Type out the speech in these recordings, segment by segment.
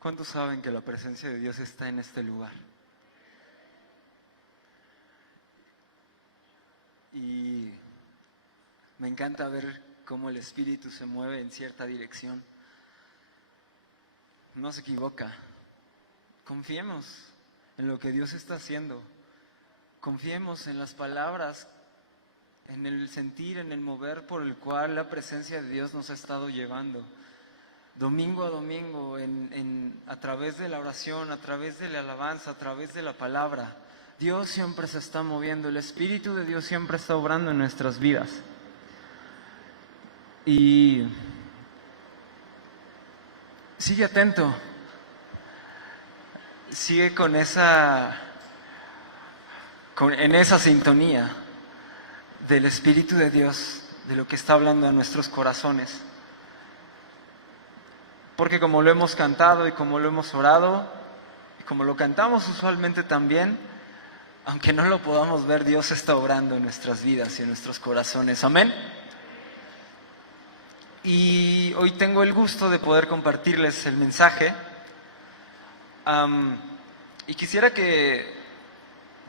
¿Cuántos saben que la presencia de Dios está en este lugar? Y me encanta ver cómo el Espíritu se mueve en cierta dirección. No se equivoca. Confiemos en lo que Dios está haciendo. Confiemos en las palabras, en el sentir, en el mover por el cual la presencia de Dios nos ha estado llevando. Domingo a domingo, a través de la oración, a través de la alabanza, a través de la palabra. Dios siempre se está moviendo, el Espíritu de Dios siempre está obrando en nuestras vidas. Y sigue atento, sigue en esa sintonía del Espíritu de Dios, de lo que está hablando a nuestros corazones. Porque como lo hemos cantado y como lo hemos orado, y como lo cantamos usualmente también, aunque no lo podamos ver, Dios está obrando en nuestras vidas y en nuestros corazones. Amén. Y hoy tengo el gusto de poder compartirles el mensaje. Y quisiera que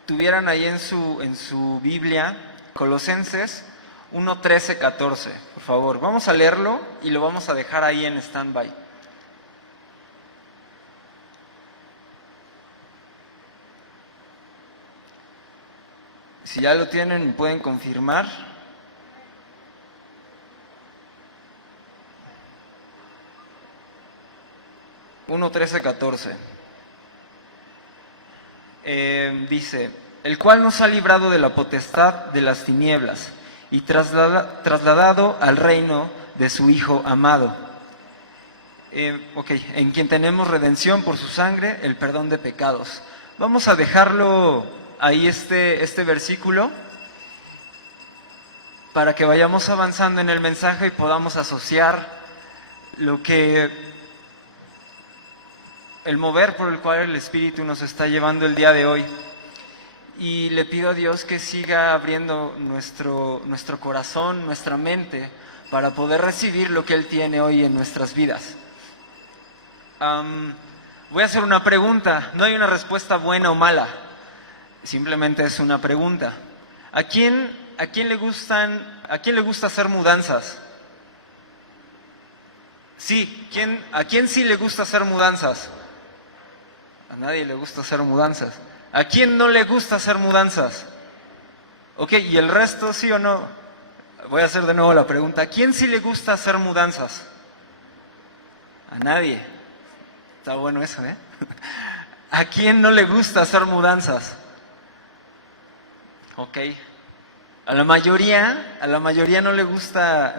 tuvieran ahí en su Biblia Colosenses 1:13-14, por favor. Vamos a leerlo y lo vamos a dejar ahí en stand-by. Si ya lo tienen, pueden confirmar. Dice: el cual nos ha librado de la potestad de las tinieblas y trasladado al reino de su Hijo amado, en quien tenemos redención por su sangre, el perdón de pecados. Vamos a dejarlo ahí este versículo para que vayamos avanzando en el mensaje y podamos asociar el mover por el cual el Espíritu nos está llevando el día de hoy. Y le pido a Dios que siga abriendo nuestro corazón, nuestra mente, para poder recibir lo que Él tiene hoy en nuestras vidas. Voy a hacer una pregunta, no hay una respuesta buena o mala, simplemente es una pregunta. ¿A quién le gusta hacer mudanzas? Sí, ¿a quién sí le gusta hacer mudanzas? A nadie le gusta hacer mudanzas. ¿A quién no le gusta hacer mudanzas? Ok, ¿y el resto sí o no? Voy a hacer de nuevo la pregunta. ¿A quién sí le gusta hacer mudanzas? A nadie. Está bueno eso, ¿eh? ¿A quién no le gusta hacer mudanzas? Ok. A la mayoría no le gusta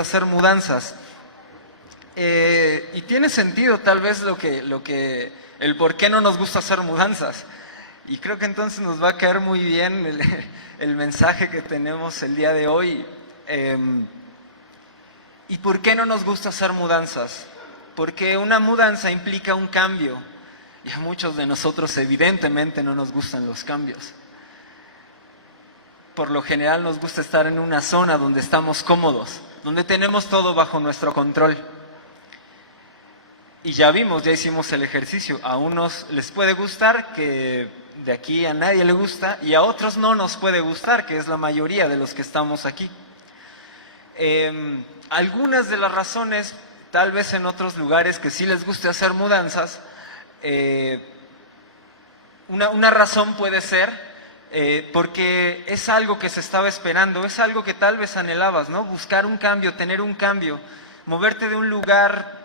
hacer mudanzas. Y tiene sentido tal vez el por qué no nos gusta hacer mudanzas. Y creo que entonces nos va a caer muy bien el mensaje que tenemos el día de hoy. ¿Y por qué no nos gusta hacer mudanzas? Porque una mudanza implica un cambio. Y a muchos de nosotros evidentemente no nos gustan los cambios. Por lo general nos gusta estar en una zona donde estamos cómodos, donde tenemos todo bajo nuestro control. Y ya hicimos el ejercicio. A unos les puede gustar, que de aquí a nadie le gusta, y a otros no nos puede gustar, que es la mayoría de los que estamos aquí. Algunas de las razones, tal vez en otros lugares que sí les guste hacer mudanzas, una razón puede ser porque es algo que se estaba esperando, es algo que tal vez anhelabas, ¿no? Buscar un cambio, tener un cambio, moverte de un lugar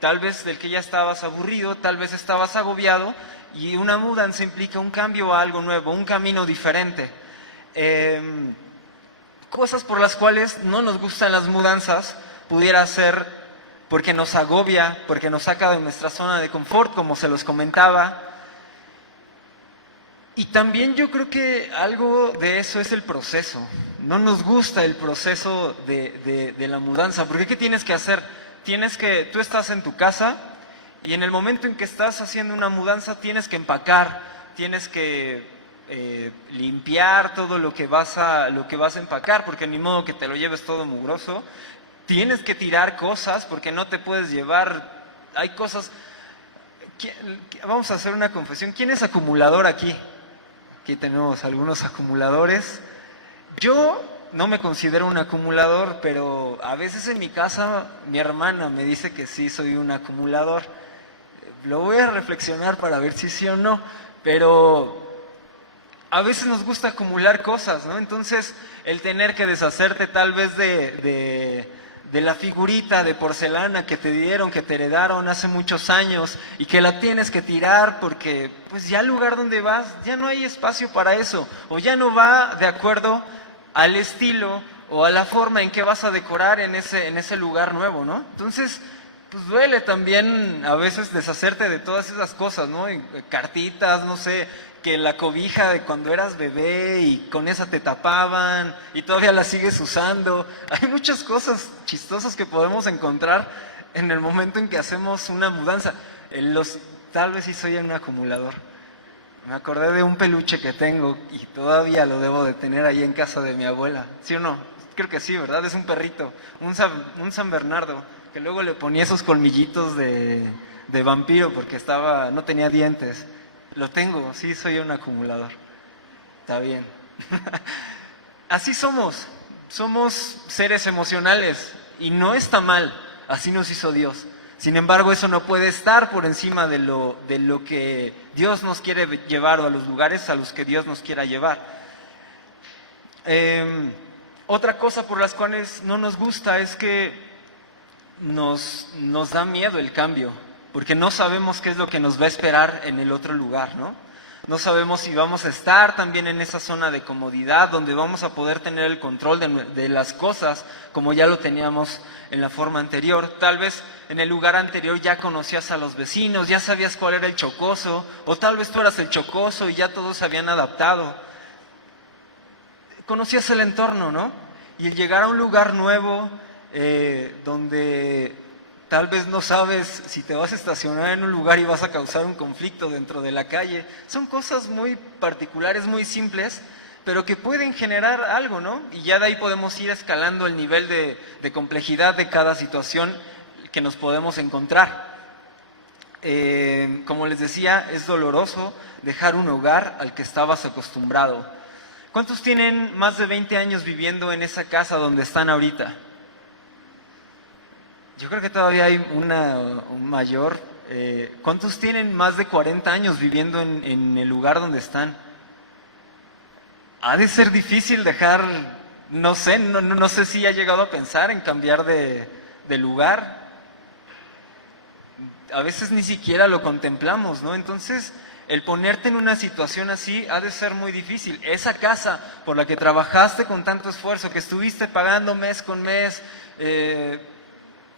tal vez del que ya estabas aburrido, tal vez estabas agobiado, y una mudanza implica un cambio a algo nuevo, un camino diferente. Cosas por las cuales no nos gustan las mudanzas pudiera ser porque nos agobia, porque nos saca de nuestra zona de confort, como se los comentaba. Y también yo creo que algo de eso es el proceso. No nos gusta el proceso de la mudanza, porque ¿qué tienes que hacer? Tú estás en tu casa y en el momento en que estás haciendo una mudanza tienes que empacar, tienes que limpiar todo lo que vas a empacar, porque ni modo que te lo lleves todo mugroso. Tienes que tirar cosas porque no te puedes llevar, hay cosas, Vamos a hacer una confesión. ¿Quién es acumulador aquí? Aquí tenemos algunos acumuladores. Yo no me considero un acumulador, pero a veces en mi casa mi hermana me dice que sí soy un acumulador. Lo voy a reflexionar para ver si sí o no, pero a veces nos gusta acumular cosas, ¿no? Entonces, el tener que deshacerte tal vez de la figurita de porcelana que te dieron, que te heredaron hace muchos años y que la tienes que tirar porque pues ya el lugar donde vas ya no hay espacio para eso, o ya no va de acuerdo al estilo o a la forma en que vas a decorar en ese lugar nuevo, ¿no? Entonces, pues duele también a veces deshacerte de todas esas cosas, ¿no? Cartitas, no sé, que la cobija de cuando eras bebé y con esa te tapaban y todavía la sigues usando. Hay muchas cosas chistosas que podemos encontrar en el momento en que hacemos una mudanza. Tal vez sí soy un acumulador. Me acordé de un peluche que tengo y todavía lo debo de tener ahí en casa de mi abuela. ¿Sí o no? Creo que sí, ¿verdad? Es un perrito, un San Bernardo, que luego le ponía esos colmillitos de vampiro porque no tenía dientes. Lo tengo, sí, soy un acumulador. Está bien. Así somos seres emocionales y no está mal, así nos hizo Dios. Sin embargo, eso no puede estar por encima de lo que Dios nos quiere llevar o a los lugares a los que Dios nos quiera llevar. Otra cosa por las cuales no nos gusta es que nos da miedo el cambio, porque no sabemos qué es lo que nos va a esperar en el otro lugar, ¿no? No sabemos si vamos a estar también en esa zona de comodidad, donde vamos a poder tener el control de las cosas, como ya lo teníamos en la forma anterior. Tal vez en el lugar anterior ya conocías a los vecinos, ya sabías cuál era el chocoso, o tal vez tú eras el chocoso y ya todos se habían adaptado. Conocías el entorno, ¿no? Y el llegar a un lugar nuevo, donde tal vez no sabes si te vas a estacionar en un lugar y vas a causar un conflicto dentro de la calle. Son cosas muy particulares, muy simples, pero que pueden generar algo, ¿no? Y ya de ahí podemos ir escalando el nivel de complejidad de cada situación que nos podemos encontrar. Como les decía, es doloroso dejar un hogar al que estabas acostumbrado. ¿Cuántos tienen más de 20 años viviendo en esa casa donde están ahorita? Yo creo que todavía hay un mayor. ¿Cuántos tienen más de 40 años viviendo en el lugar donde están? Ha de ser difícil dejar, no sé si ha llegado a pensar en cambiar de lugar. A veces ni siquiera lo contemplamos, ¿no? Entonces, el ponerte en una situación así ha de ser muy difícil. Esa casa por la que trabajaste con tanto esfuerzo, que estuviste pagando mes con mes,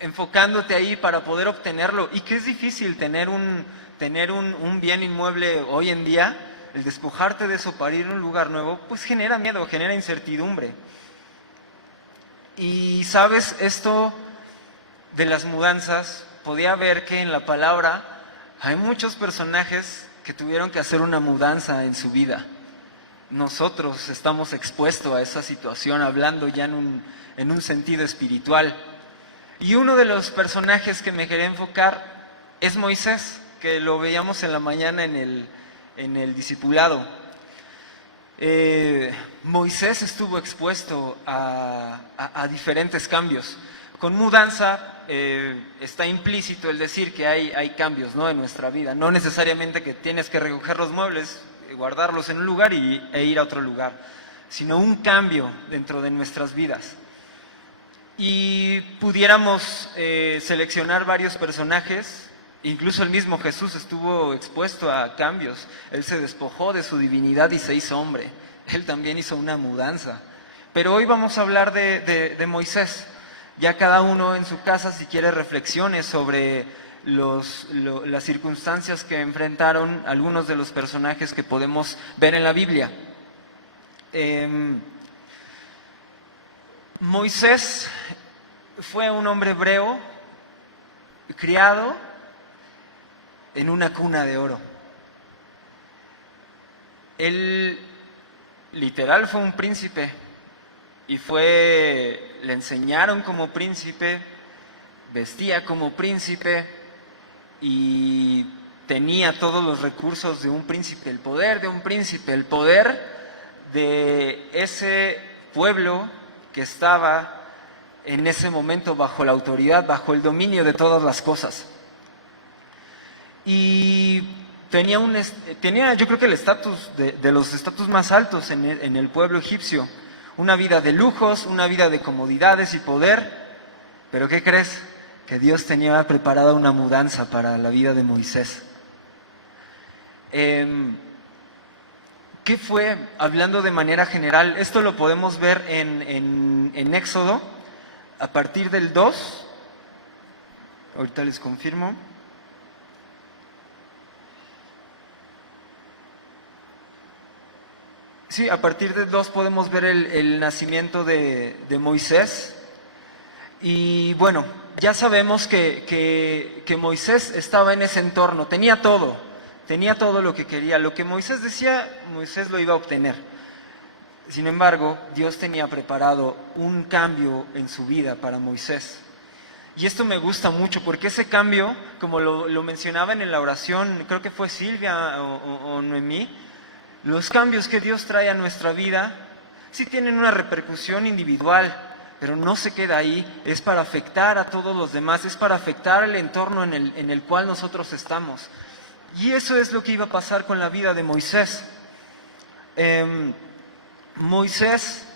enfocándote ahí para poder obtenerlo, y que es difícil tener un bien inmueble hoy en día, el despojarte de eso para ir a un lugar nuevo, pues genera miedo, genera incertidumbre. Y sabes, esto de las mudanzas, podía ver que en la palabra hay muchos personajes que tuvieron que hacer una mudanza en su vida. Nosotros estamos expuestos a esa situación, hablando ya en un sentido espiritual. Y uno de los personajes que me quería enfocar es Moisés, que lo veíamos en la mañana en el discipulado. Moisés estuvo expuesto a diferentes cambios. Con mudanza está implícito el decir que hay cambios, ¿no?, en nuestra vida. No necesariamente que tienes que recoger los muebles, guardarlos en un lugar e ir a otro lugar, sino un cambio dentro de nuestras vidas. Y pudiéramos seleccionar varios personajes. Incluso el mismo Jesús estuvo expuesto a cambios. Él se despojó de su divinidad y se hizo hombre. Él también hizo una mudanza. Pero hoy vamos a hablar de Moisés. Ya cada uno en su casa, si quiere, reflexione sobre las circunstancias que enfrentaron algunos de los personajes que podemos ver en la Biblia. Moisés fue un hombre hebreo criado en una cuna de oro. Él literal fue un príncipe y le enseñaron como príncipe, vestía como príncipe y tenía todos los recursos de un príncipe, el poder de un príncipe, el poder de ese pueblo que estaba en ese momento bajo la autoridad, bajo el dominio de todas las cosas. Y tenía yo creo que el estatus de los estatus más altos en el pueblo egipcio, una vida de lujos, una vida de comodidades y poder. Pero ¿qué crees? Que Dios tenía preparada una mudanza para la vida de Moisés. ¿Qué fue? Hablando de manera general, esto lo podemos ver en Éxodo, a partir del 2, ahorita les confirmo. Sí, a partir del 2 podemos ver el nacimiento de Moisés. Y bueno, ya sabemos que Moisés estaba en ese entorno, tenía todo lo que quería. Lo que Moisés decía, Moisés lo iba a obtener. Sin embargo, Dios tenía preparado un cambio en su vida para Moisés. Y esto me gusta mucho porque ese cambio, como lo mencionaban en la oración, creo que fue Silvia o Noemí, los cambios que Dios trae a nuestra vida sí tienen una repercusión individual, pero no se queda ahí, es para afectar a todos los demás, es para afectar el entorno en el cual nosotros estamos. Y eso es lo que iba a pasar con la vida de Moisés. Moisés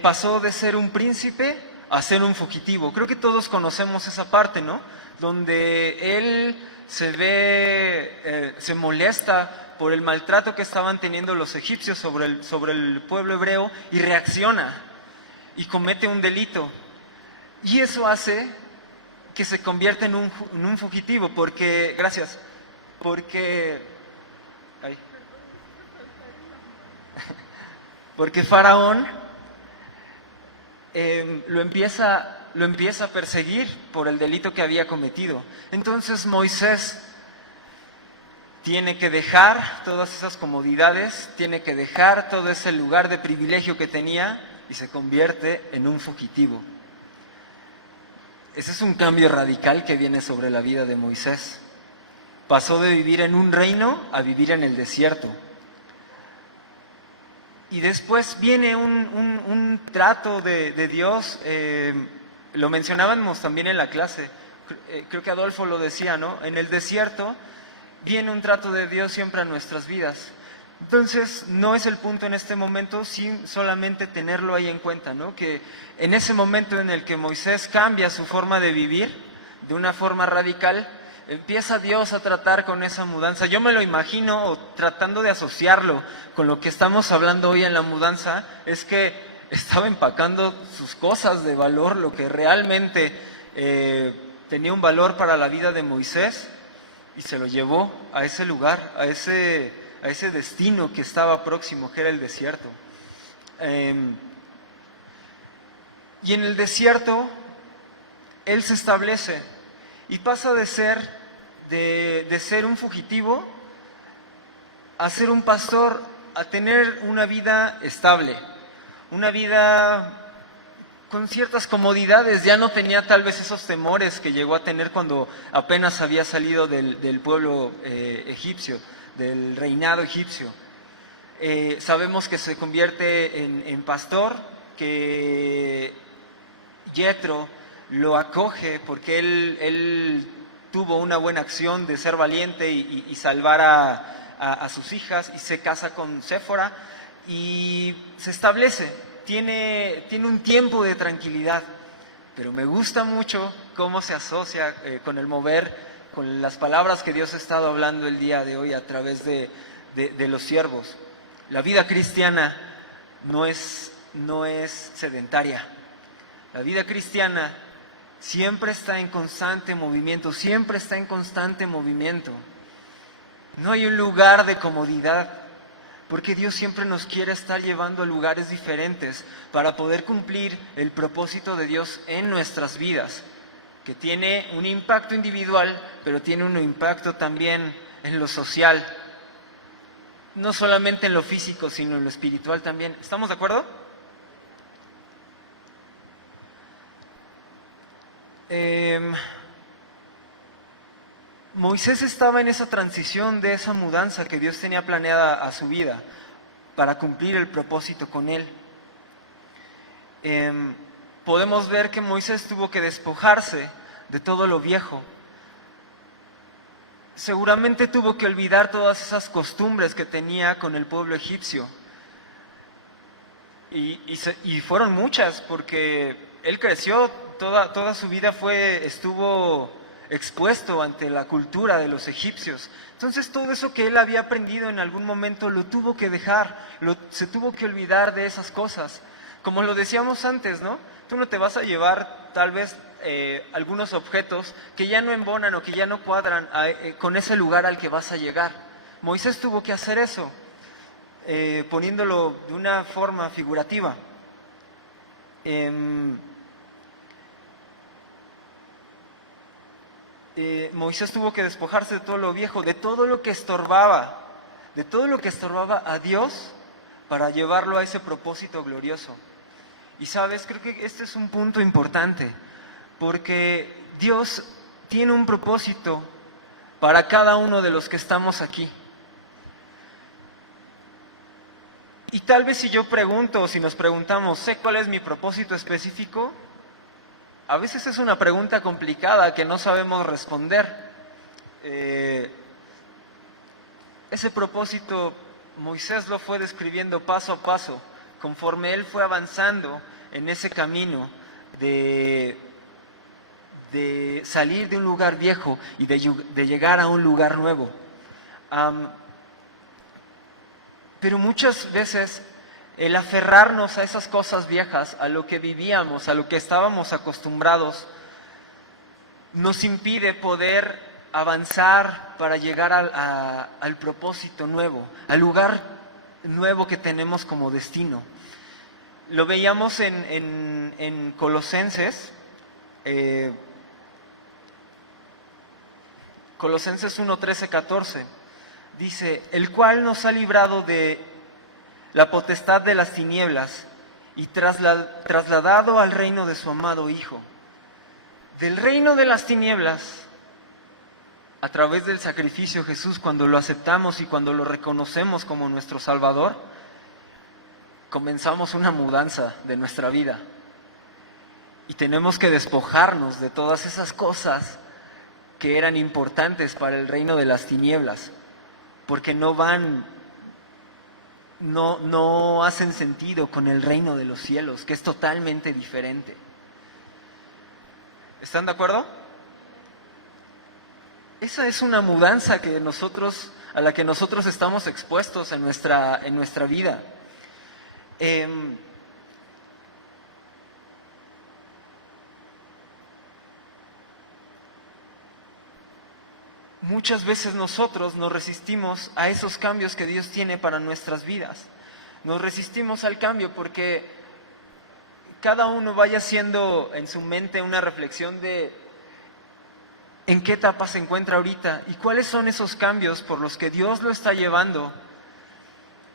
pasó de ser un príncipe a ser un fugitivo. Creo que todos conocemos esa parte, ¿no? Donde él se molesta por el maltrato que estaban teniendo los egipcios sobre el pueblo hebreo y reacciona y comete un delito. Y eso hace que se convierta en un fugitivo, porque Faraón lo empieza a perseguir por el delito que había cometido. Entonces Moisés tiene que dejar todas esas comodidades, tiene que dejar todo ese lugar de privilegio que tenía y se convierte en un fugitivo. Ese es un cambio radical que viene sobre la vida de Moisés. Pasó de vivir en un reino a vivir en el desierto. Y después viene un trato de Dios, lo mencionábamos también en la clase, creo que Adolfo lo decía, ¿no? En el desierto viene un trato de Dios siempre a nuestras vidas. Entonces, no es el punto en este momento, sin solamente tenerlo ahí en cuenta, ¿no? Que en ese momento en el que Moisés cambia su forma de vivir, de una forma radical, empieza Dios a tratar con esa mudanza. Yo me lo imagino, o tratando de asociarlo con lo que estamos hablando hoy en la mudanza, es que estaba empacando sus cosas de valor, lo que realmente tenía un valor para la vida de Moisés, y se lo llevó a ese lugar, a ese destino que estaba próximo, que era el desierto. Y en el desierto, él se establece y pasa de ser un fugitivo a ser un pastor, a tener una vida estable, una vida con ciertas comodidades. Ya no tenía tal vez esos temores que llegó a tener cuando apenas había salido del pueblo egipcio, del reinado egipcio. Sabemos que se convierte en pastor, que Yetro lo acoge porque él tuvo una buena acción de ser valiente y salvar a sus hijas, y se casa con Séfora y se establece. Tiene un tiempo de tranquilidad, pero me gusta mucho cómo se asocia con el mover, con las palabras que Dios ha estado hablando el día de hoy a través de los siervos. La vida cristiana no es sedentaria. La vida cristiana siempre está en constante movimiento, siempre está en constante movimiento. No hay un lugar de comodidad, porque Dios siempre nos quiere estar llevando a lugares diferentes para poder cumplir el propósito de Dios en nuestras vidas, que tiene un impacto individual, pero tiene un impacto también en lo social, no solamente en lo físico, sino en lo espiritual también. ¿Estamos de acuerdo? Moisés estaba en esa transición de esa mudanza que Dios tenía planeada a su vida para cumplir el propósito con él. Podemos ver que Moisés tuvo que despojarse de todo lo viejo. Seguramente tuvo que olvidar todas esas costumbres que tenía con el pueblo egipcio. Y fueron muchas, porque él creció, toda su vida estuvo expuesto ante la cultura de los egipcios. Entonces todo eso que él había aprendido en algún momento lo tuvo que dejar, se tuvo que olvidar de esas cosas. Como lo decíamos antes, ¿no? Tú no te vas a llevar tal vez algunos objetos que ya no embonan o que ya no cuadran con ese lugar al que vas a llegar. Moisés tuvo que hacer eso, poniéndolo de una forma figurativa. Moisés tuvo que despojarse de todo lo viejo, de todo lo que estorbaba a Dios para llevarlo a ese propósito glorioso. Y sabes, creo que este es un punto importante, porque Dios tiene un propósito para cada uno de los que estamos aquí. Y tal vez si yo pregunto, o si nos preguntamos, ¿sé cuál es mi propósito específico? A veces es una pregunta complicada que no sabemos responder. Ese propósito Moisés lo fue describiendo paso a paso, conforme él fue avanzando en ese camino de salir de un lugar viejo y de llegar a un lugar nuevo. Pero muchas veces el aferrarnos a esas cosas viejas, a lo que vivíamos, a lo que estábamos acostumbrados, nos impide poder avanzar para llegar al propósito nuevo, al lugar nuevo que tenemos como destino. Lo veíamos en Colosenses, Colosenses 1, 13, 14, dice, el cual nos ha librado de la potestad de las tinieblas y trasladado al reino de su amado Hijo. Del reino de las tinieblas, a través del sacrificio de Jesús, cuando lo aceptamos y cuando lo reconocemos como nuestro Salvador, comenzamos una mudanza de nuestra vida. Y tenemos que despojarnos de todas esas cosas que eran importantes para el reino de las tinieblas, porque no hacen sentido con el reino de los cielos, que es totalmente diferente. ¿Están de acuerdo? Esa es una mudanza a la que nosotros estamos expuestos en nuestra vida. Muchas veces nosotros nos resistimos a esos cambios que Dios tiene para nuestras vidas. Nos resistimos al cambio porque cada uno vaya haciendo en su mente una reflexión de en qué etapa se encuentra ahorita y cuáles son esos cambios por los que Dios lo está llevando.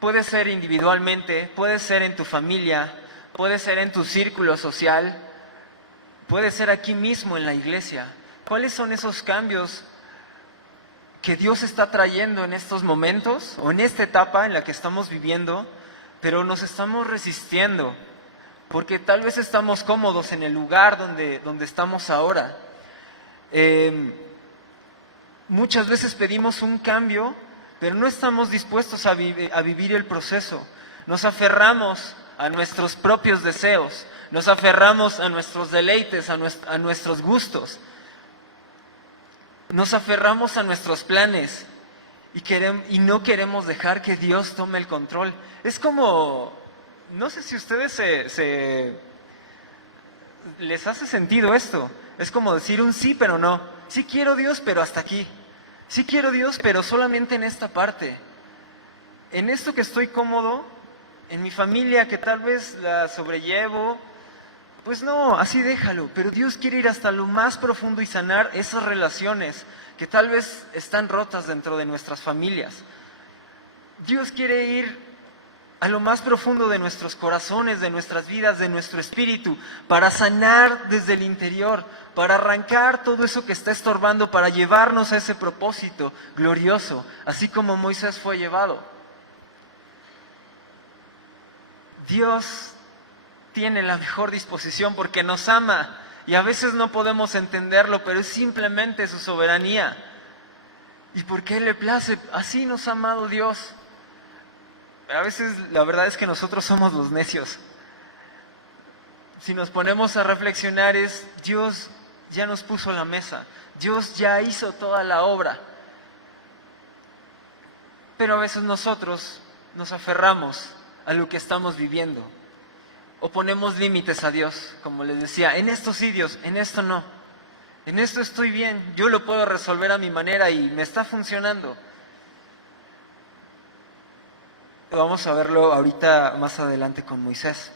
Puede ser individualmente, puede ser en tu familia, puede ser en tu círculo social, puede ser aquí mismo en la iglesia. ¿Cuáles son esos cambios que Dios está trayendo en estos momentos o en esta etapa en la que estamos viviendo, pero nos estamos resistiendo porque tal vez estamos cómodos en el lugar donde estamos ahora? Muchas veces pedimos un cambio, pero no estamos dispuestos a vivir el proceso. Nos aferramos a nuestros propios deseos, nos aferramos a nuestros deleites, a nuestros gustos. Nos aferramos a nuestros planes y no queremos dejar que Dios tome el control. Es como, no sé si a ustedes les hace sentido esto. Es como decir un sí, pero no. Sí quiero Dios, pero hasta aquí. Sí quiero Dios, pero solamente en esta parte. En esto que estoy cómodo, en mi familia que tal vez la sobrellevo, pues no, así déjalo. Pero Dios quiere ir hasta lo más profundo y sanar esas relaciones que tal vez están rotas dentro de nuestras familias. Dios quiere ir a lo más profundo de nuestros corazones, de nuestras vidas, de nuestro espíritu, para sanar desde el interior, para arrancar todo eso que está estorbando, para llevarnos a ese propósito glorioso, así como Moisés fue llevado. Dios tiene la mejor disposición porque nos ama y a veces no podemos entenderlo, pero es simplemente su soberanía. ¿Y por qué le place? Así nos ha amado Dios. Pero a veces la verdad es que nosotros somos los necios. Si nos ponemos a reflexionar es, Dios ya nos puso la mesa, Dios ya hizo toda la obra. Pero a veces nosotros nos aferramos a lo que estamos viviendo. O ponemos límites a Dios, como les decía, en esto sí Dios, en esto no. En esto estoy bien, yo lo puedo resolver a mi manera y me está funcionando. Vamos a verlo ahorita más adelante con Moisés.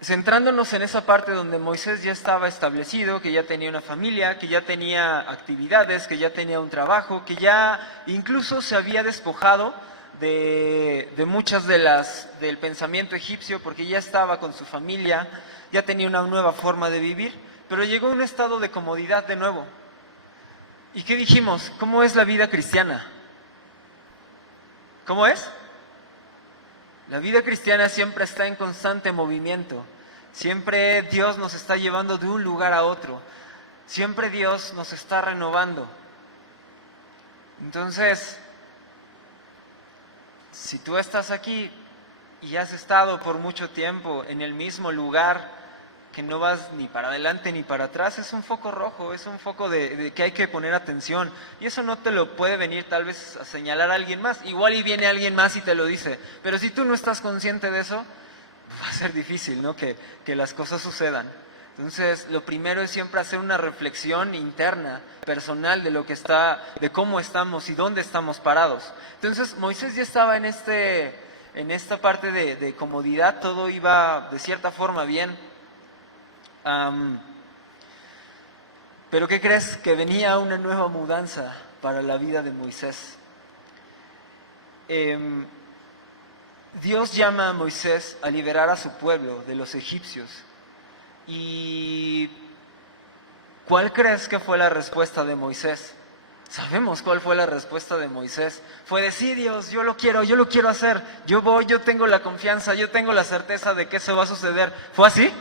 Centrándonos en esa parte donde Moisés ya estaba establecido, que ya tenía una familia, que ya tenía actividades, que ya tenía un trabajo, que ya incluso se había despojado de muchas del pensamiento egipcio, porque ya estaba con su familia, ya tenía una nueva forma de vivir, pero llegó a un estado de comodidad de nuevo. ¿Y qué dijimos? ¿Cómo es la vida cristiana? ¿Cómo es? La vida cristiana siempre está en constante movimiento. Siempre Dios nos está llevando de un lugar a otro. Siempre Dios nos está renovando. Entonces, si tú estás aquí y has estado por mucho tiempo en el mismo lugar, que no vas ni para adelante ni para atrás, es un foco rojo, es un foco de que hay que poner atención. Y eso no te lo puede venir tal vez a señalar a alguien más. Igual y viene alguien más y te lo dice. Pero si tú no estás consciente de eso, va a ser difícil, ¿no? Que las cosas sucedan. Entonces, lo primero es siempre hacer una reflexión interna, personal, de cómo estamos y dónde estamos parados. Entonces, Moisés ya estaba en esta parte de comodidad, todo iba de cierta forma bien. Pero ¿qué crees? Que venía una nueva mudanza para la vida de Moisés. Dios llama a Moisés a liberar a su pueblo de los egipcios. ¿Y cuál crees que fue la respuesta de Moisés? Sabemos cuál fue la respuesta de Moisés. Fue decir, Dios, yo lo quiero hacer. Yo voy, yo tengo la confianza, yo tengo la certeza de que eso va a suceder. ¿Fue así?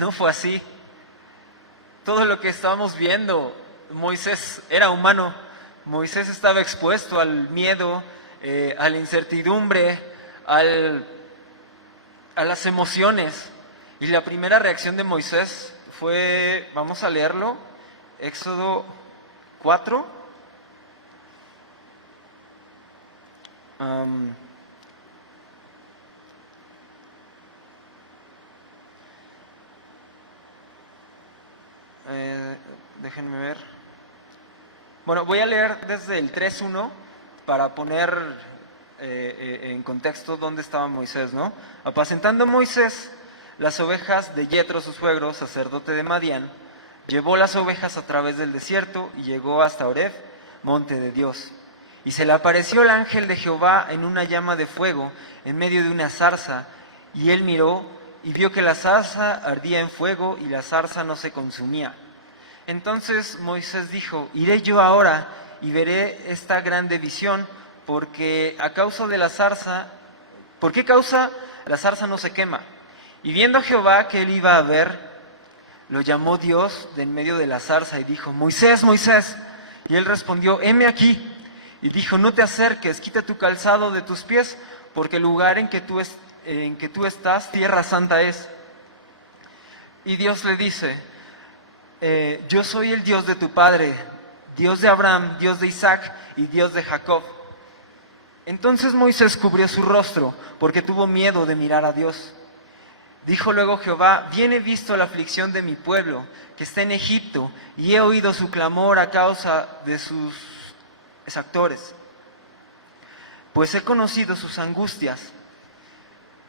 No fue así. Todo lo que estábamos viendo, Moisés era humano. Moisés estaba expuesto al miedo, a la incertidumbre, a las emociones. Y la primera reacción de Moisés fue, vamos a leerlo, Éxodo 4. Déjenme ver. Bueno, voy a leer desde el 3:1 para poner en contexto dónde estaba Moisés, ¿no? Apacentando Moisés las ovejas de Yetro, su suegro, sacerdote de Madián, llevó las ovejas a través del desierto y llegó hasta Horeb, monte de Dios. Y se le apareció el ángel de Jehová en una llama de fuego en medio de una zarza, y él miró y vio que la zarza ardía en fuego y la zarza no se consumía. Entonces Moisés dijo, iré yo ahora y veré esta grande visión, porque a causa de la zarza, ¿por qué causa la zarza no se quema? Y viendo a Jehová que él iba a ver, lo llamó Dios de en medio de la zarza y dijo, Moisés, Moisés. Y él respondió, heme aquí. Y dijo, no te acerques, quita tu calzado de tus pies, porque el lugar en que tú estás, tierra santa es. Y Dios le dice, yo soy el Dios de tu padre, Dios de Abraham, Dios de Isaac y Dios de Jacob. Entonces Moisés cubrió su rostro, porque tuvo miedo de mirar a Dios. Dijo luego Jehová, bien he visto la aflicción de mi pueblo, que está en Egipto, y he oído su clamor a causa de sus exactores, pues he conocido sus angustias.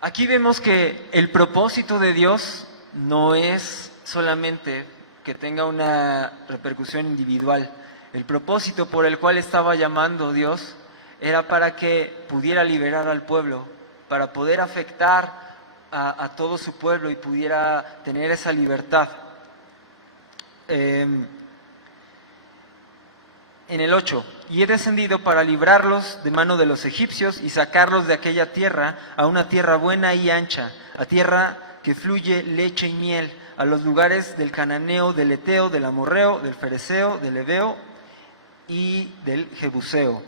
Aquí vemos que el propósito de Dios no es solamente que tenga una repercusión individual. El propósito por el cual estaba llamando Dios era para que pudiera liberar al pueblo, para poder afectar a todo su pueblo y pudiera tener esa libertad. En el 8, y he descendido para librarlos de mano de los egipcios y sacarlos de aquella tierra a una tierra buena y ancha, a tierra que fluye leche y miel, a los lugares del cananeo, del eteo, del amorreo, del fereceo, del heveo y del jebuseo.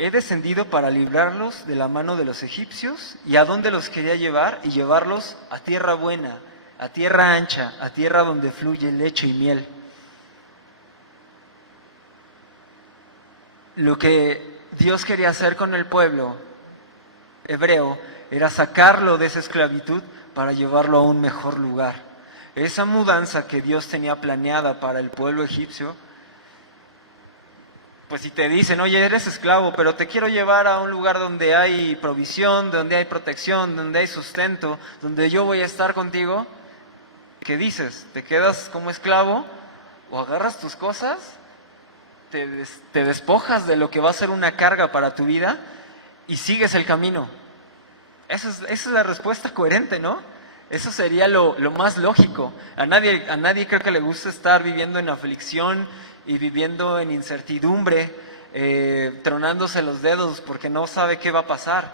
He descendido para librarlos de la mano de los egipcios. ¿Y a dónde los quería llevar? Y llevarlos a tierra buena, a tierra ancha, a tierra donde fluye leche y miel. Lo que Dios quería hacer con el pueblo hebreo era sacarlo de esa esclavitud para llevarlo a un mejor lugar. Esa mudanza que Dios tenía planeada para el pueblo egipcio, pues si te dicen, oye, eres esclavo, pero te quiero llevar a un lugar donde hay provisión, donde hay protección, donde hay sustento, donde yo voy a estar contigo, ¿qué dices? ¿Te quedas como esclavo o agarras tus cosas, te despojas de lo que va a ser una carga para tu vida y sigues el camino? Esa es la respuesta coherente, ¿no? Eso sería lo más lógico. A nadie creo que le gusta estar viviendo en aflicción y viviendo en incertidumbre, tronándose los dedos porque no sabe qué va a pasar.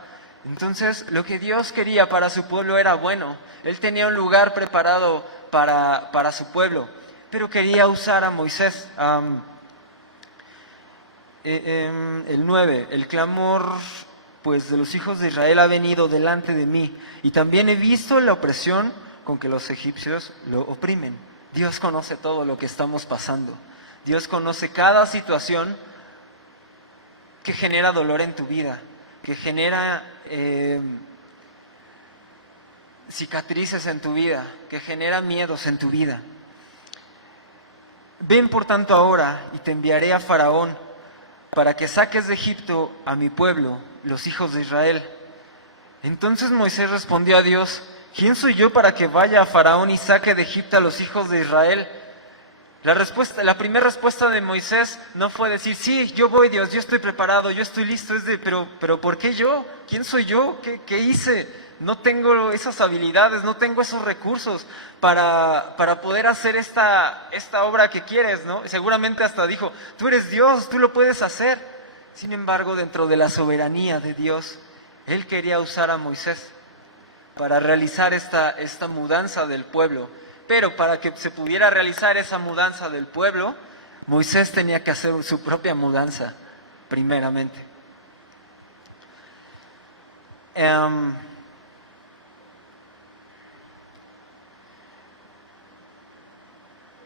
Entonces, lo que Dios quería para su pueblo era bueno. Él tenía un lugar preparado para su pueblo, pero quería usar a Moisés. El 9, el clamor pues de los hijos de Israel ha venido delante de mí, y también he visto la opresión con que los egipcios lo oprimen. Dios conoce todo lo que estamos pasando. Dios conoce cada situación que genera dolor en tu vida, que genera cicatrices en tu vida, que genera miedos en tu vida. Ven por tanto ahora y te enviaré a Faraón para que saques de Egipto a mi pueblo, los hijos de Israel. Entonces Moisés respondió a Dios, ¿quién soy yo para que vaya a Faraón y saque de Egipto a los hijos de Israel? La primera respuesta de Moisés no fue decir, sí, yo voy, Dios, yo estoy preparado, yo estoy listo. Es de, pero ¿por qué yo? ¿Quién soy yo? ¿Qué hice? No tengo esas habilidades, no tengo esos recursos para poder hacer esta obra que quieres, ¿no? Seguramente hasta dijo, tú eres Dios, tú lo puedes hacer. Sin embargo, dentro de la soberanía de Dios, Él quería usar a Moisés para realizar esta mudanza del pueblo. Pero para que se pudiera realizar esa mudanza del pueblo, Moisés tenía que hacer su propia mudanza, primeramente.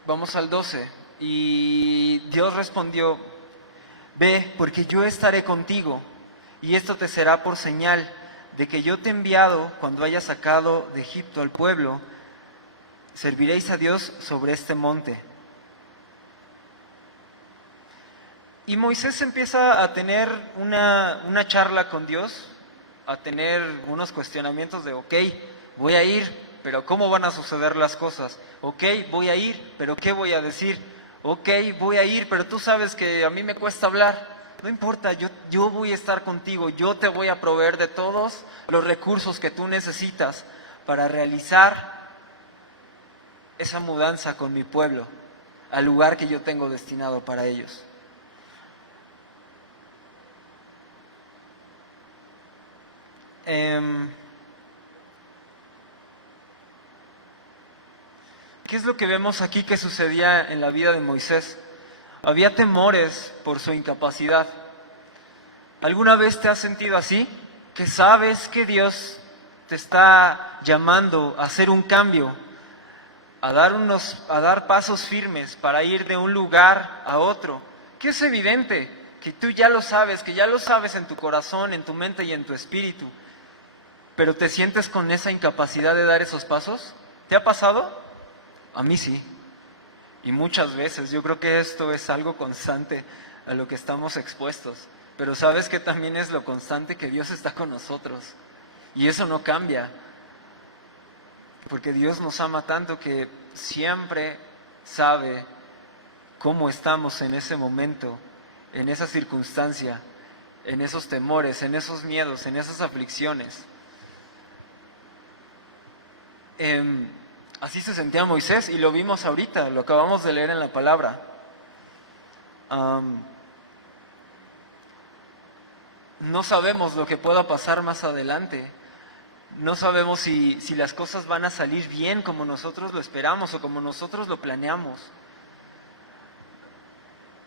Vamos al 12. Y Dios respondió, ve, porque yo estaré contigo, y esto te será por señal de que yo te he enviado cuando haya sacado de Egipto al pueblo. Serviréis a Dios sobre este monte. Y Moisés empieza a tener una charla con Dios, a tener unos cuestionamientos de, ok, voy a ir, pero ¿cómo van a suceder las cosas? Ok, voy a ir, pero ¿qué voy a decir? Ok, voy a ir, pero tú sabes que a mí me cuesta hablar. No importa, yo voy a estar contigo, yo te voy a proveer de todos los recursos que tú necesitas para realizar esa mudanza con mi pueblo al lugar que yo tengo destinado para ellos. ¿Qué es lo que vemos aquí que sucedía en la vida de Moisés? Había temores por su incapacidad. ¿Alguna vez te has sentido así? Que sabes que Dios te está llamando a hacer un cambio, a dar pasos firmes para ir de un lugar a otro, que es evidente que tú ya lo sabes, que ya lo sabes en tu corazón, en tu mente y en tu espíritu, pero te sientes con esa incapacidad de dar esos pasos. ¿Te ha pasado? A mí sí, y muchas veces. Yo creo que esto es algo constante a lo que estamos expuestos, pero sabes que también es lo constante, que Dios está con nosotros, y eso no cambia. Porque Dios nos ama tanto que siempre sabe cómo estamos en ese momento, en esa circunstancia, en esos temores, en esos miedos, en esas aflicciones. Así se sentía Moisés y lo vimos ahorita, lo acabamos de leer en la palabra. No sabemos lo que pueda pasar más adelante. No sabemos si las cosas van a salir bien como nosotros lo esperamos o como nosotros lo planeamos.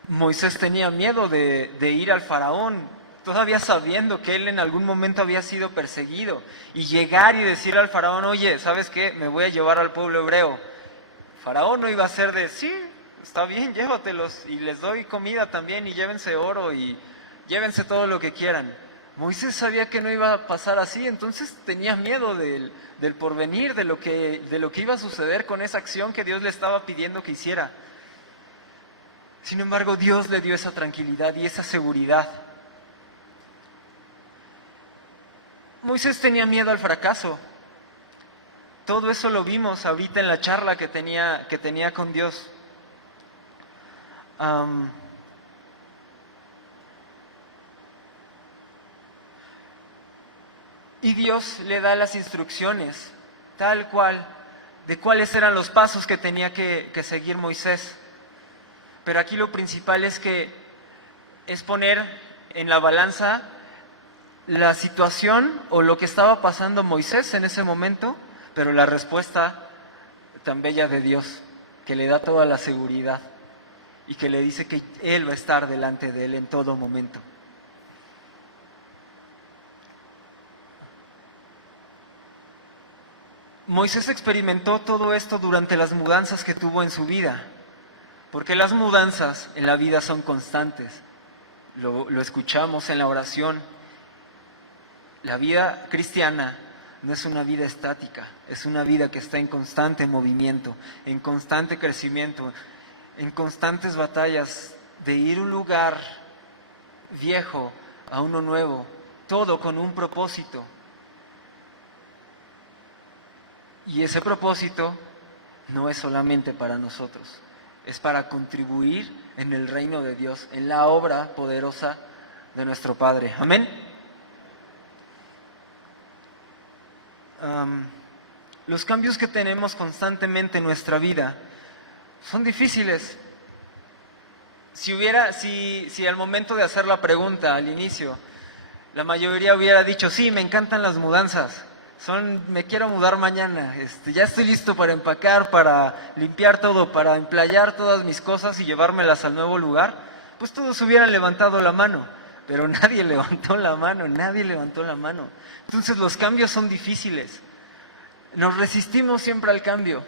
Moisés tenía miedo de ir al faraón, todavía sabiendo que él en algún momento había sido perseguido, y llegar y decirle al faraón: oye, ¿sabes qué? Me voy a llevar al pueblo hebreo. Faraón no iba a ser de: sí, está bien, llévatelos, y les doy comida también, y llévense oro, y llévense todo lo que quieran. Moisés sabía que no iba a pasar así, entonces tenía miedo del porvenir, de lo que iba a suceder con esa acción que Dios le estaba pidiendo que hiciera. Sin embargo, Dios le dio esa tranquilidad y esa seguridad. Moisés tenía miedo al fracaso. Todo eso lo vimos ahorita en la charla que tenía con Dios. Y Dios le da las instrucciones, tal cual, de cuáles eran los pasos que tenía que seguir Moisés. Pero aquí lo principal es poner en la balanza la situación o lo que estaba pasando Moisés en ese momento, pero la respuesta tan bella de Dios, que le da toda la seguridad y que le dice que Él va a estar delante de él en todo momento. Moisés experimentó todo esto durante las mudanzas que tuvo en su vida, porque las mudanzas en la vida son constantes. Lo escuchamos en la oración. La vida cristiana no es una vida estática, es una vida que está en constante movimiento, en constante crecimiento, en constantes batallas de ir a un lugar viejo a uno nuevo, todo con un propósito. Y ese propósito no es solamente para nosotros, es para contribuir en el reino de Dios, en la obra poderosa de nuestro Padre. Amén. Los cambios que tenemos constantemente en nuestra vida son difíciles. Si al momento de hacer la pregunta al inicio, la mayoría hubiera dicho: sí, me encantan las mudanzas, me quiero mudar mañana, ya estoy listo para empacar, para limpiar todo, para emplayar todas mis cosas y llevármelas al nuevo lugar, pues todos hubieran levantado la mano, pero nadie levantó la mano. Entonces los cambios son difíciles, nos resistimos siempre al cambio.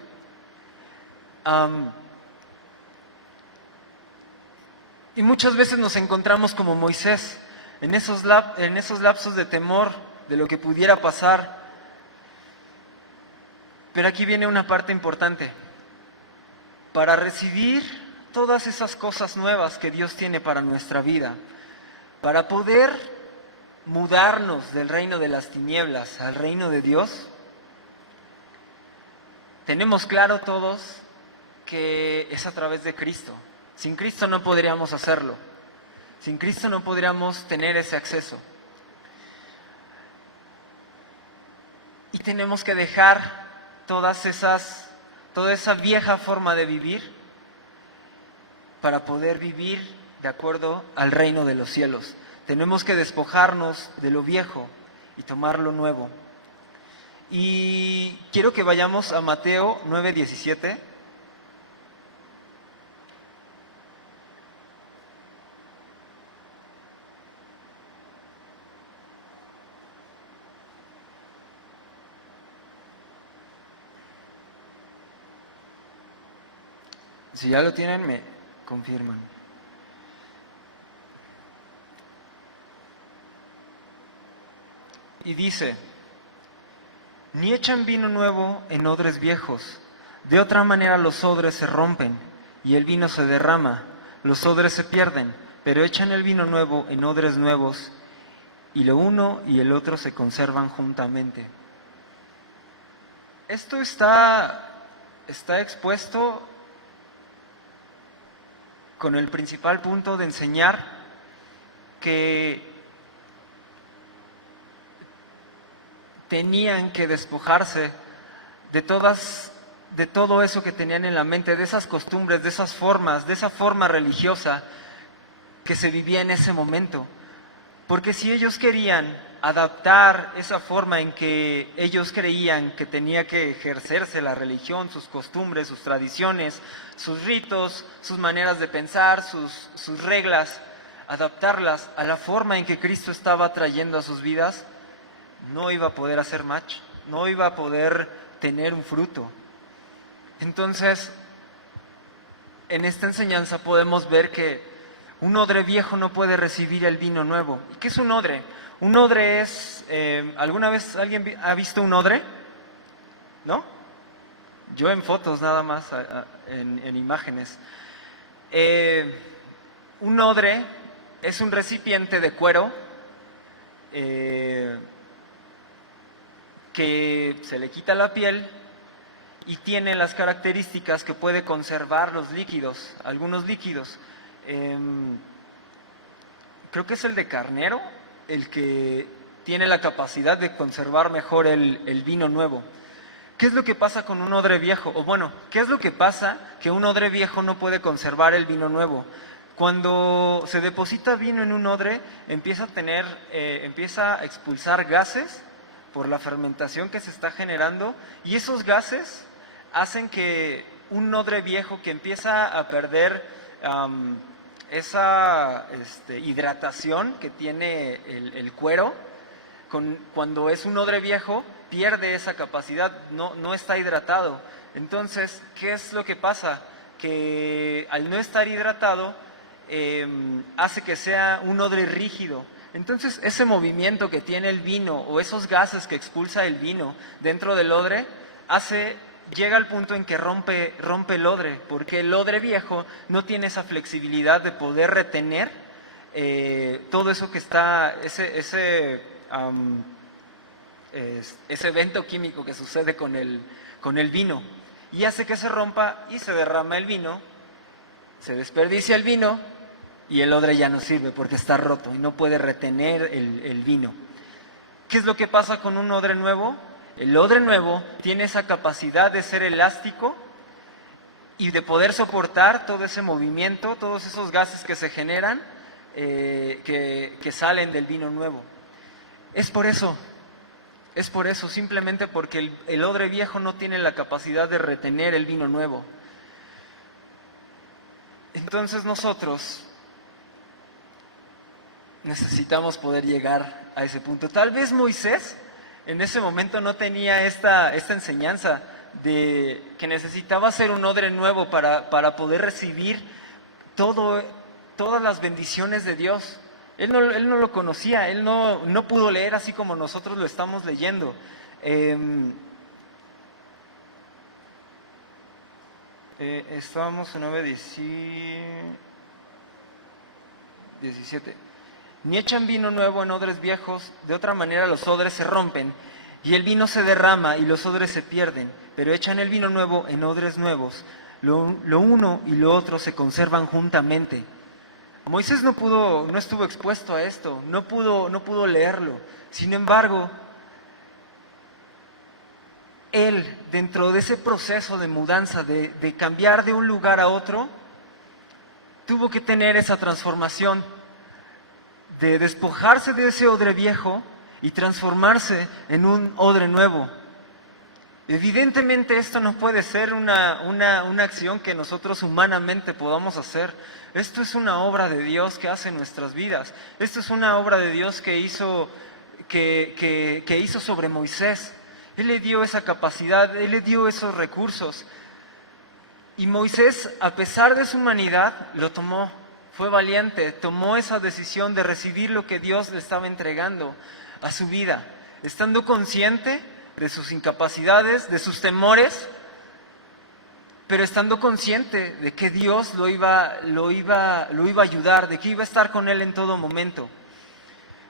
Y muchas veces nos encontramos como Moisés, en esos lapsos de temor de lo que pudiera pasar. Pero aquí viene una parte importante. Para recibir todas esas cosas nuevas que Dios tiene para nuestra vida, para poder mudarnos del reino de las tinieblas al reino de Dios, tenemos claro todos que es a través de Cristo. Sin Cristo no podríamos hacerlo. Sin Cristo no podríamos tener ese acceso. Y tenemos que dejar toda esa vieja forma de vivir para poder vivir de acuerdo al reino de los cielos. Tenemos que despojarnos de lo viejo y tomar lo nuevo. Y quiero que vayamos a Mateo 9:17. Si ya lo tienen, me confirman. Y dice: ni echan vino nuevo en odres viejos, de otra manera los odres se rompen y el vino se derrama, los odres se pierden, pero echan el vino nuevo en odres nuevos y lo uno y el otro se conservan juntamente. Esto está expuesto con el principal punto de enseñar que tenían que despojarse de todo eso que tenían en la mente, de esas costumbres, de esas formas, de esa forma religiosa que se vivía en ese momento. Porque si ellos querían adaptar esa forma en que ellos creían que tenía que ejercerse la religión, sus costumbres, sus tradiciones, sus ritos, sus maneras de pensar, sus reglas, adaptarlas a la forma en que Cristo estaba trayendo a sus vidas, no iba a poder hacer match, no iba a poder tener un fruto. Entonces, en esta enseñanza podemos ver que un odre viejo no puede recibir el vino nuevo. ¿Y qué es un odre? Un odre es, ¿alguna vez alguien ha visto un odre? ¿No? Yo en fotos nada más, en imágenes. Un odre es un recipiente de cuero que se le quita la piel y tiene las características que puede conservar los líquidos, algunos líquidos. Creo que es el de carnero, el que tiene la capacidad de conservar mejor el vino nuevo. ¿Qué es lo que pasa con un odre viejo? O bueno, ¿qué es lo que pasa que un odre viejo no puede conservar el vino nuevo? Cuando se deposita vino en un odre, empieza a expulsar gases por la fermentación que se está generando, y esos gases hacen que un odre viejo que empieza a perder esa hidratación que tiene el cuero, cuando es un odre viejo, pierde esa capacidad, no está hidratado. Entonces, ¿qué es lo que pasa? Que al no estar hidratado, hace que sea un odre rígido. Entonces, ese movimiento que tiene el vino o esos gases que expulsa el vino dentro del odre llega al punto en que rompe el odre, porque el odre viejo no tiene esa flexibilidad de poder retener todo eso que está, ese evento químico que sucede con el vino, y hace que se rompa y se derrama el vino, se desperdicia el vino y el odre ya no sirve porque está roto y no puede retener el vino. ¿Qué es lo que pasa con un odre nuevo? El odre nuevo tiene esa capacidad de ser elástico y de poder soportar todo ese movimiento, todos esos gases que se generan, que salen del vino nuevo. Es por eso, simplemente porque el odre viejo no tiene la capacidad de retener el vino nuevo. Entonces nosotros necesitamos poder llegar a ese punto. Tal vez Moisés en ese momento no tenía esta enseñanza de que necesitaba ser un odre nuevo para poder recibir todas las bendiciones de Dios. Él no lo conocía, él no pudo leer así como nosotros lo estamos leyendo. Estábamos en 9:17. Ni echan vino nuevo en odres viejos, de otra manera los odres se rompen, y el vino se derrama y los odres se pierden, pero echan el vino nuevo en odres nuevos. Lo uno y lo otro se conservan juntamente. Moisés no estuvo expuesto a esto, no pudo leerlo. Sin embargo, él, dentro de ese proceso de mudanza, de cambiar de un lugar a otro, tuvo que tener esa transformación, de despojarse de ese odre viejo y transformarse en un odre nuevo. Evidentemente esto no puede ser una acción que nosotros humanamente podamos hacer. Esto es una obra de Dios que hace en nuestras vidas. Esto es una obra de Dios que hizo sobre Moisés. Él le dio esa capacidad, Él le dio esos recursos. Y Moisés, a pesar de su humanidad, lo tomó. Fue valiente, tomó esa decisión de recibir lo que Dios le estaba entregando a su vida, estando consciente de sus incapacidades, de sus temores, pero estando consciente de que Dios lo iba a ayudar, de que iba a estar con él en todo momento.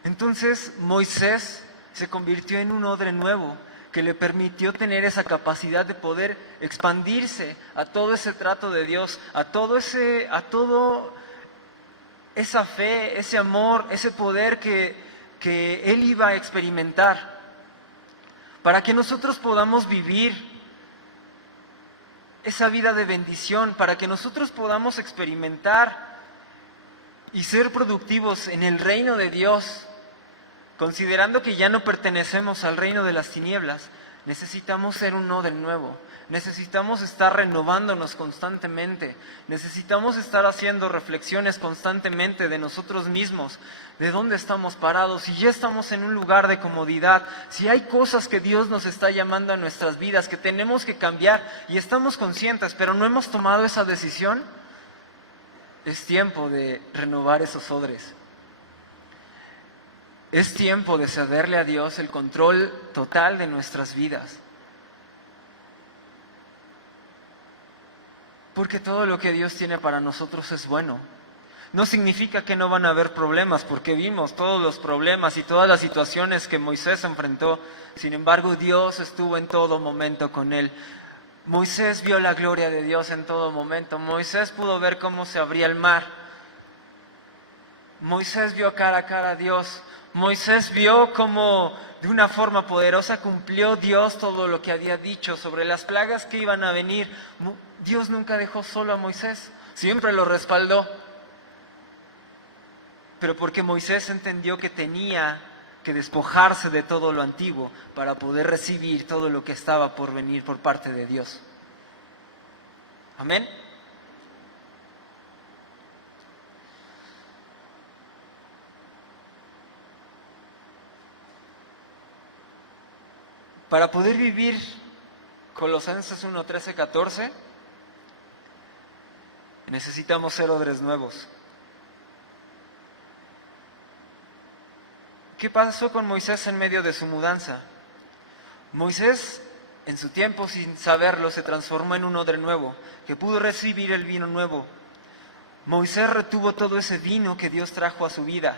Entonces Moisés se convirtió en un odre nuevo, que le permitió tener esa capacidad de poder expandirse a todo ese trato de Dios, a todo esa fe, ese amor, ese poder que Él iba a experimentar, para que nosotros podamos vivir esa vida de bendición, para que nosotros podamos experimentar y ser productivos en el reino de Dios. Considerando que ya no pertenecemos al reino de las tinieblas, necesitamos ser uno del nuevo. Necesitamos estar renovándonos constantemente. Necesitamos estar haciendo reflexiones constantemente de nosotros mismos, de dónde estamos parados, si ya estamos en un lugar de comodidad, si hay cosas que Dios nos está llamando a nuestras vidas, que tenemos que cambiar y estamos conscientes, pero no hemos tomado esa decisión. Es tiempo de renovar esos odres. Es tiempo de cederle a Dios el control total de nuestras vidas. Porque todo lo que Dios tiene para nosotros es bueno. No significa que no van a haber problemas, porque vimos todos los problemas y todas las situaciones que Moisés enfrentó. Sin embargo, Dios estuvo en todo momento con él. Moisés vio la gloria de Dios en todo momento. Moisés pudo ver cómo se abría el mar. Moisés vio cara a cara a Dios. Moisés vio cómo de una forma poderosa cumplió Dios todo lo que había dicho sobre las plagas que iban a venir. Dios nunca dejó solo a Moisés, siempre lo respaldó. Pero porque Moisés entendió que tenía que despojarse de todo lo antiguo para poder recibir todo lo que estaba por venir por parte de Dios. Amén. Para poder vivir Colosenses 1, 13, 14, necesitamos ser odres nuevos. ¿Qué pasó con Moisés en medio de su mudanza? Moisés, en su tiempo, sin saberlo, se transformó en un odre nuevo, que pudo recibir el vino nuevo. Moisés retuvo todo ese vino que Dios trajo a su vida.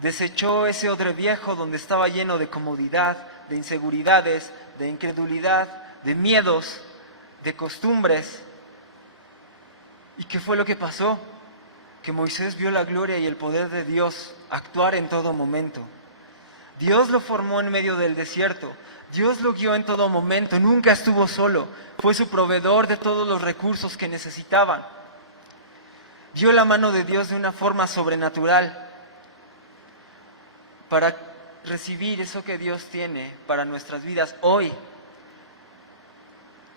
Desechó ese odre viejo donde estaba lleno de comodidad, de inseguridades, de incredulidad, de miedos, de costumbres. ¿Y qué fue lo que pasó? Que Moisés vio la gloria y el poder de Dios actuar en todo momento. Dios lo formó en medio del desierto. Dios lo guió en todo momento. Nunca estuvo solo. Fue su proveedor de todos los recursos que necesitaban. Vio la mano de Dios de una forma sobrenatural para recibir eso que Dios tiene para nuestras vidas hoy.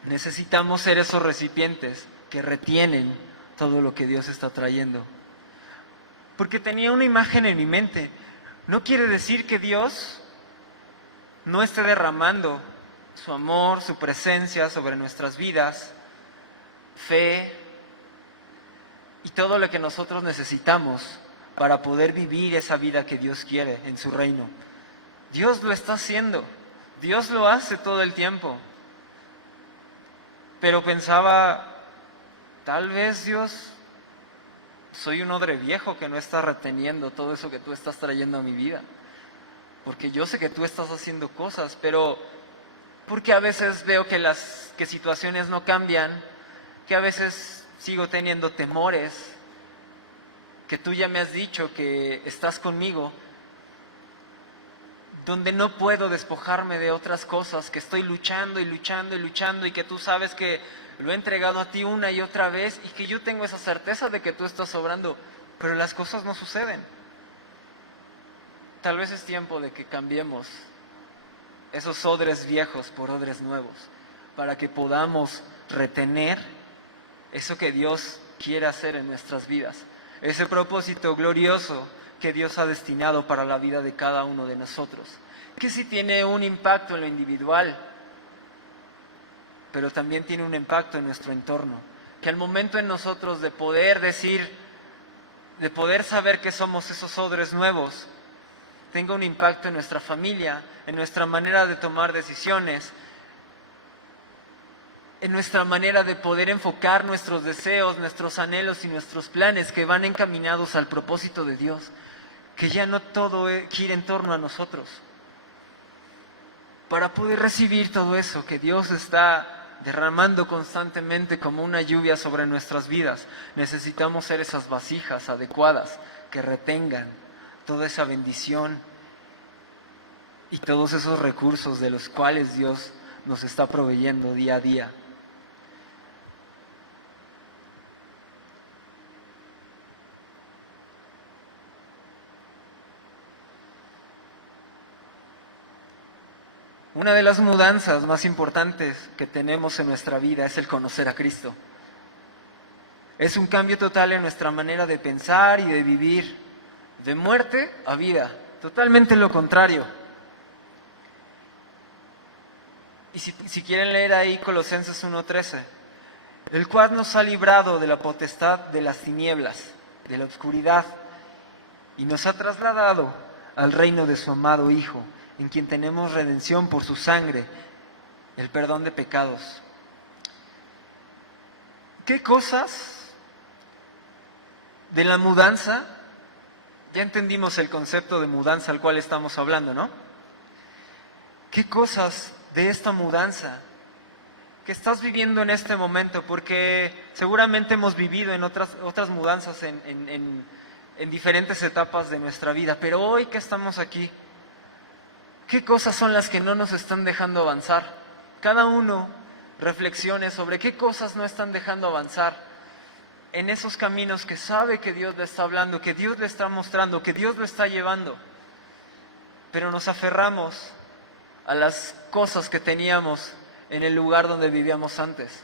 Necesitamos ser esos recipientes que retienen todo lo que Dios está trayendo. Porque tenía una imagen en mi mente. No quiere decir que Dios no esté derramando su amor, su presencia sobre nuestras vidas, fe y todo lo que nosotros necesitamos para poder vivir esa vida que Dios quiere en su reino. Dios lo está haciendo, Dios lo hace todo el tiempo. Pero pensaba, tal vez Dios, soy un odre viejo que no está reteniendo todo eso que tú estás trayendo a mi vida. Porque yo sé que tú estás haciendo cosas, pero porque a veces veo que situaciones no cambian, que a veces sigo teniendo temores, que tú ya me has dicho que estás conmigo, donde no puedo despojarme de otras cosas, que estoy luchando y luchando y luchando y que tú sabes que lo he entregado a ti una y otra vez y que yo tengo esa certeza de que tú estás obrando, pero las cosas no suceden. Tal vez es tiempo de que cambiemos esos odres viejos por odres nuevos, para que podamos retener eso que Dios quiere hacer en nuestras vidas, ese propósito glorioso que Dios ha destinado para la vida de cada uno de nosotros, que sí tiene un impacto en lo individual, pero también tiene un impacto en nuestro entorno, que al momento en nosotros de poder decir, de poder saber que somos esos odres nuevos, tenga un impacto en nuestra familia, en nuestra manera de tomar decisiones, en nuestra manera de poder enfocar nuestros deseos, nuestros anhelos y nuestros planes que van encaminados al propósito de Dios, que ya no todo gira en torno a nosotros. para poder recibir todo eso que Dios está derramando constantemente como una lluvia sobre nuestras vidas, necesitamos ser esas vasijas adecuadas que retengan toda esa bendición y todos esos recursos de los cuales Dios nos está proveyendo día a día. Una de las mudanzas más importantes que tenemos en nuestra vida es el conocer a Cristo. Es un cambio total en nuestra manera de pensar y de vivir, de muerte a vida, totalmente lo contrario. Y si quieren leer ahí Colosenses 1:13, el cual nos ha librado de la potestad de las tinieblas, de la oscuridad, y nos ha trasladado al reino de su amado Hijo, en quien tenemos redención por su sangre, el perdón de pecados. ¿Qué cosas de la mudanza? Ya entendimos el concepto de mudanza al cual estamos hablando, ¿no? ¿Qué cosas de esta mudanza que estás viviendo en este momento? Porque seguramente hemos vivido en otras mudanzas en diferentes etapas de nuestra vida, pero hoy que estamos aquí, ¿qué cosas son las que no nos están dejando avanzar? Cada uno reflexione sobre qué cosas no están dejando avanzar en esos caminos que sabe que Dios le está hablando, que Dios le está mostrando, que Dios lo está llevando. Pero nos aferramos a las cosas que teníamos en el lugar donde vivíamos antes.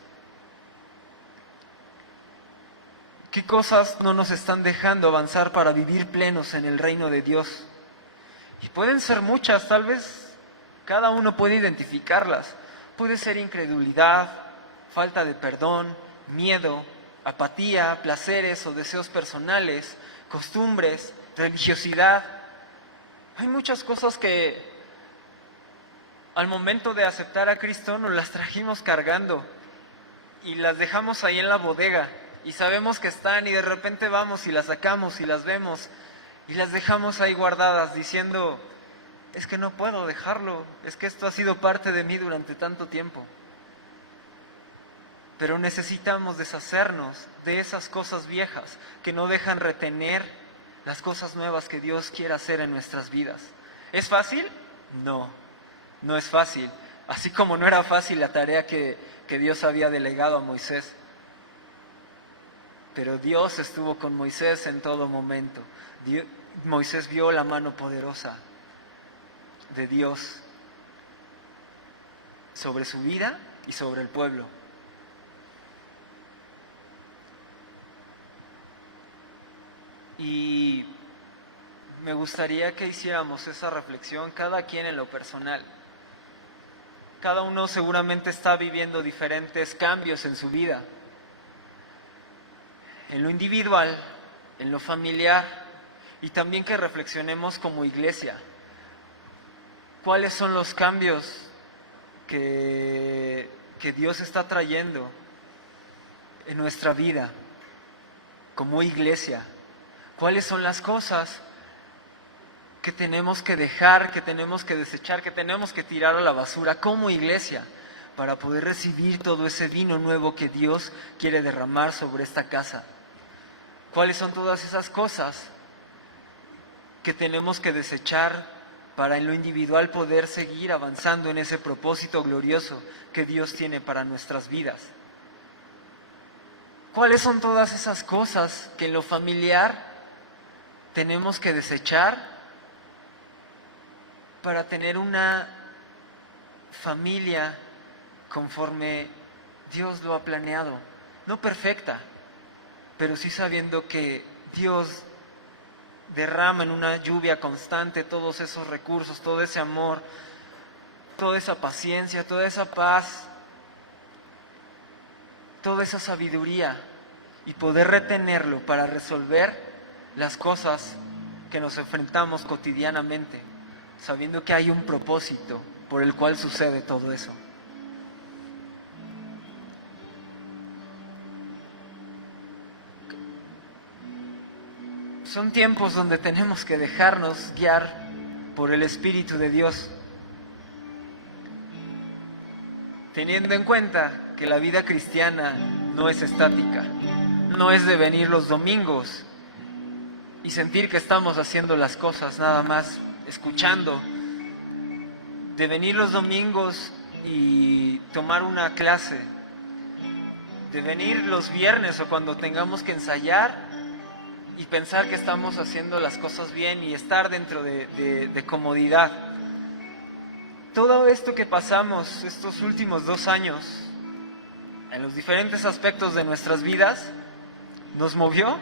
¿Qué cosas no nos están dejando avanzar para vivir plenos en el reino de Dios? Y pueden ser muchas, tal vez cada uno puede identificarlas. Puede ser incredulidad, falta de perdón, miedo, apatía, placeres o deseos personales, costumbres, religiosidad. Hay muchas cosas que al momento de aceptar a Cristo nos las trajimos cargando y las dejamos ahí en la bodega y sabemos que están y de repente vamos y las sacamos y las vemos y las dejamos ahí guardadas diciendo, es que no puedo dejarlo, es que esto ha sido parte de mí durante tanto tiempo. Pero necesitamos deshacernos de esas cosas viejas que no dejan retener las cosas nuevas que Dios quiere hacer en nuestras vidas. ¿Es fácil? No, no es fácil. Así como no era fácil la tarea que Dios había delegado a Moisés. Pero Dios estuvo con Moisés en todo momento. Moisés vio la mano poderosa de Dios sobre su vida y sobre el pueblo. Y me gustaría que hiciéramos esa reflexión, cada quien en lo personal. Cada uno seguramente está viviendo diferentes cambios en su vida. En lo individual, en lo familiar, y también que reflexionemos como iglesia. ¿Cuáles son los cambios que Dios está trayendo en nuestra vida como iglesia? ¿Cuáles son las cosas que tenemos que dejar, que tenemos que desechar, que tenemos que tirar a la basura como iglesia para poder recibir todo ese vino nuevo que Dios quiere derramar sobre esta casa? ¿Cuáles son todas esas cosas que tenemos que desechar para en lo individual poder seguir avanzando en ese propósito glorioso que Dios tiene para nuestras vidas? ¿Cuáles son todas esas cosas que en lo familiar tenemos que desechar para tener una familia conforme Dios lo ha planeado? No perfecta, pero sí sabiendo que Dios derrama en una lluvia constante todos esos recursos, todo ese amor, toda esa paciencia, toda esa paz, toda esa sabiduría, y poder retenerlo para resolver las cosas que nos enfrentamos cotidianamente, sabiendo que hay un propósito por el cual sucede todo eso. Son tiempos donde tenemos que dejarnos guiar por el Espíritu de Dios. teniendo en cuenta que la vida cristiana no es estática, no es de venir los domingos y sentir que estamos haciendo las cosas nada más escuchando, de venir los domingos y tomar una clase, de venir los viernes o cuando tengamos que ensayar y pensar que estamos haciendo las cosas bien y estar dentro de comodidad. Todo esto que pasamos estos últimos 2 años, en los diferentes aspectos de nuestras vidas, nos movió,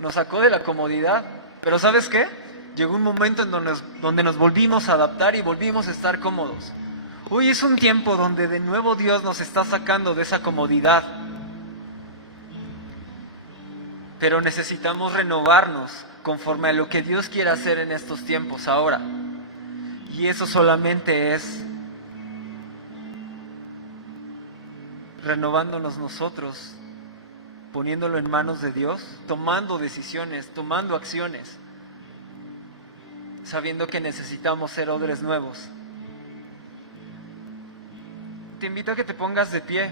nos sacó de la comodidad. Pero ¿sabes qué? Llegó un momento en donde nos volvimos a adaptar y volvimos a estar cómodos. Hoy es un tiempo donde de nuevo Dios nos está sacando de esa comodidad. Pero necesitamos renovarnos conforme a lo que Dios quiere hacer en estos tiempos ahora. Y eso solamente es renovándonos nosotros, poniéndolo en manos de Dios, tomando decisiones, tomando acciones, sabiendo que necesitamos ser odres nuevos. Te invito a que te pongas de pie.